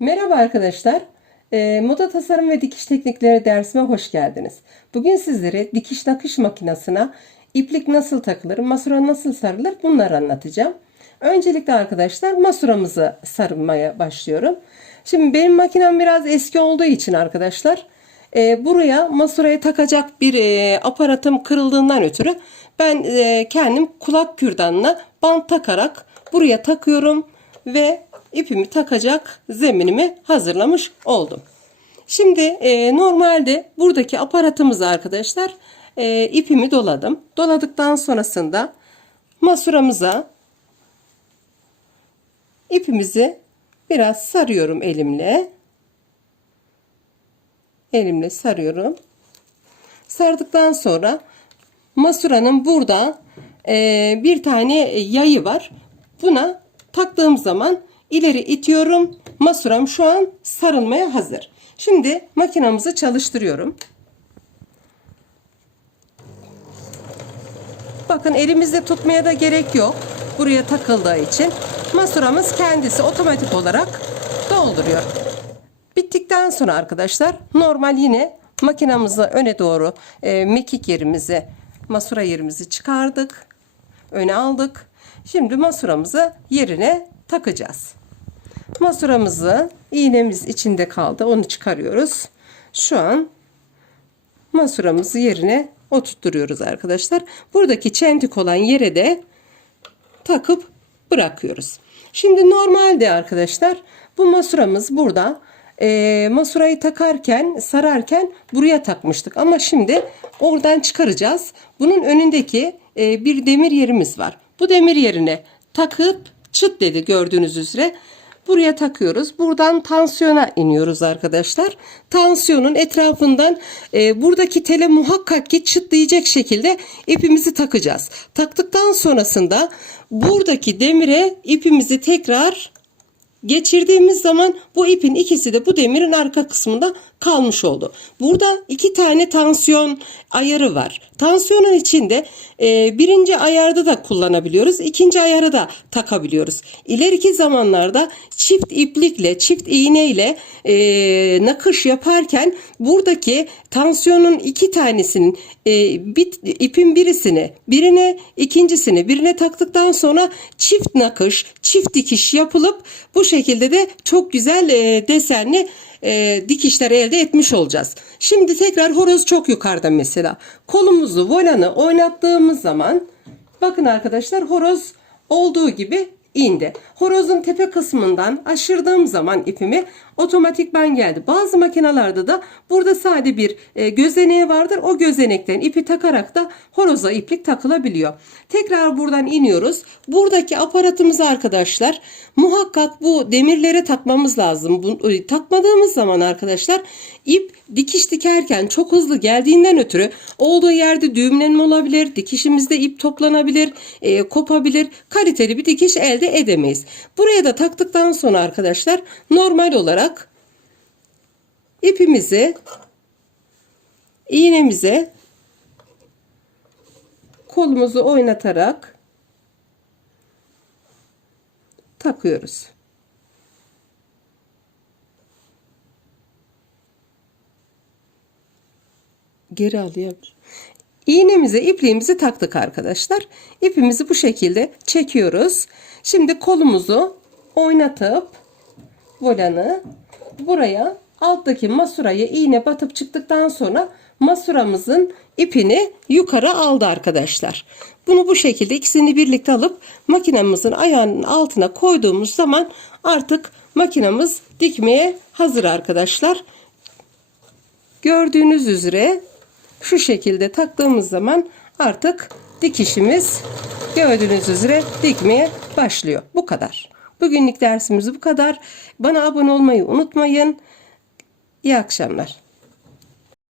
Merhaba arkadaşlar. Ee, moda tasarım ve dikiş teknikleri dersime hoş geldiniz. Bugün sizlere dikiş nakış makinesine iplik nasıl takılır, masura nasıl sarılır bunları anlatacağım. Öncelikle arkadaşlar masuramızı sarmaya başlıyorum. Şimdi benim makinem biraz eski olduğu için arkadaşlar e, buraya masuraya takacak bir e, aparatım kırıldığından ötürü ben e, kendim kulak kürdanla bant takarak buraya takıyorum ve ipimi takacak zeminimi hazırlamış oldum. Şimdi e, normalde buradaki aparatımızı arkadaşlar e, ipimi doladım. Doladıktan sonrasında masuramıza ipimizi biraz sarıyorum elimle. Elimle sarıyorum. Sardıktan sonra masuranın burada e, bir tane yayı var. Buna taktığım zaman ileri itiyorum. Masuram şu an sarılmaya hazır. Şimdi makinamızı çalıştırıyorum. Bakın elimizde tutmaya da gerek yok. Buraya takıldığı için. Masuramız kendisi otomatik olarak dolduruyor. Bittikten sonra arkadaşlar normal yine makinamızı öne doğru e, mekik yerimizi masura yerimizi çıkardık. Öne aldık. Şimdi masuramızı yerine takacağız. Masuramızı iğnemiz içinde kaldı. Onu çıkarıyoruz. Şu an masuramızı yerine oturtturuyoruz arkadaşlar. Buradaki çentik olan yere de takıp bırakıyoruz. Şimdi normalde arkadaşlar bu masuramız burada e, masurayı takarken sararken buraya takmıştık ama şimdi oradan çıkaracağız. Bunun önündeki e, bir demir yerimiz var. Bu demir yerine takıp çıt dedi gördüğünüz üzere. Buraya takıyoruz. Buradan tansiyona iniyoruz arkadaşlar. Tansiyonun etrafından e, buradaki tele muhakkak ki çıtlayacak şekilde ipimizi takacağız. Taktıktan sonrasında buradaki demire ipimizi tekrar geçirdiğimiz zaman bu ipin ikisi de bu demirin arka kısmında kalmış oldu. Burada iki tane tansiyon ayarı var. Tansiyonun içinde e, birinci ayarda da kullanabiliyoruz. ikinci ayarı da takabiliyoruz. İleriki zamanlarda çift iplikle çift iğneyle e, nakış yaparken buradaki tansiyonun iki tanesinin e, bit, ipin birisini birine ikincisini birine taktıktan sonra çift nakış çift dikiş yapılıp bu şekilde de çok güzel e, desenli e, dikişler elde etmiş olacağız. Şimdi tekrar horoz çok yukarıda mesela. Kolumuzu volanı oynattığımız zaman bakın arkadaşlar horoz olduğu gibi indi. Horozun tepe kısmından aşırdığım zaman ipimi otomatikman geldi. Bazı makinalarda da burada sade bir e, gözeneği vardır. O gözenekten ipi takarak da horoza iplik takılabiliyor. Tekrar buradan iniyoruz. Buradaki aparatımızı arkadaşlar muhakkak bu demirlere takmamız lazım. E, takmadığımız zaman arkadaşlar ip dikiş dikerken çok hızlı geldiğinden ötürü olduğu yerde düğümlenme olabilir. Dikişimizde ip toplanabilir, e, kopabilir. Kaliteli bir dikiş elde edemeyiz. Buraya da taktıktan sonra arkadaşlar normal olarak ipimizi iğnemize kolumuzu oynatarak takıyoruz. Geri alayım. İğnemize ipliğimizi taktık arkadaşlar. İpimizi bu şekilde çekiyoruz. Şimdi kolumuzu oynatıp volanı buraya alttaki masurayı iğne batıp çıktıktan sonra masuramızın ipini yukarı aldı arkadaşlar. Bunu bu şekilde ikisini birlikte alıp makinamızın ayağının altına koyduğumuz zaman artık makinamız dikmeye hazır arkadaşlar. Gördüğünüz üzere şu şekilde taktığımız zaman artık dikişimiz gördüğünüz üzere dikmeye başlıyor. Bu kadar. Bugünlük dersimiz bu kadar. Bana abone olmayı unutmayın. İyi akşamlar.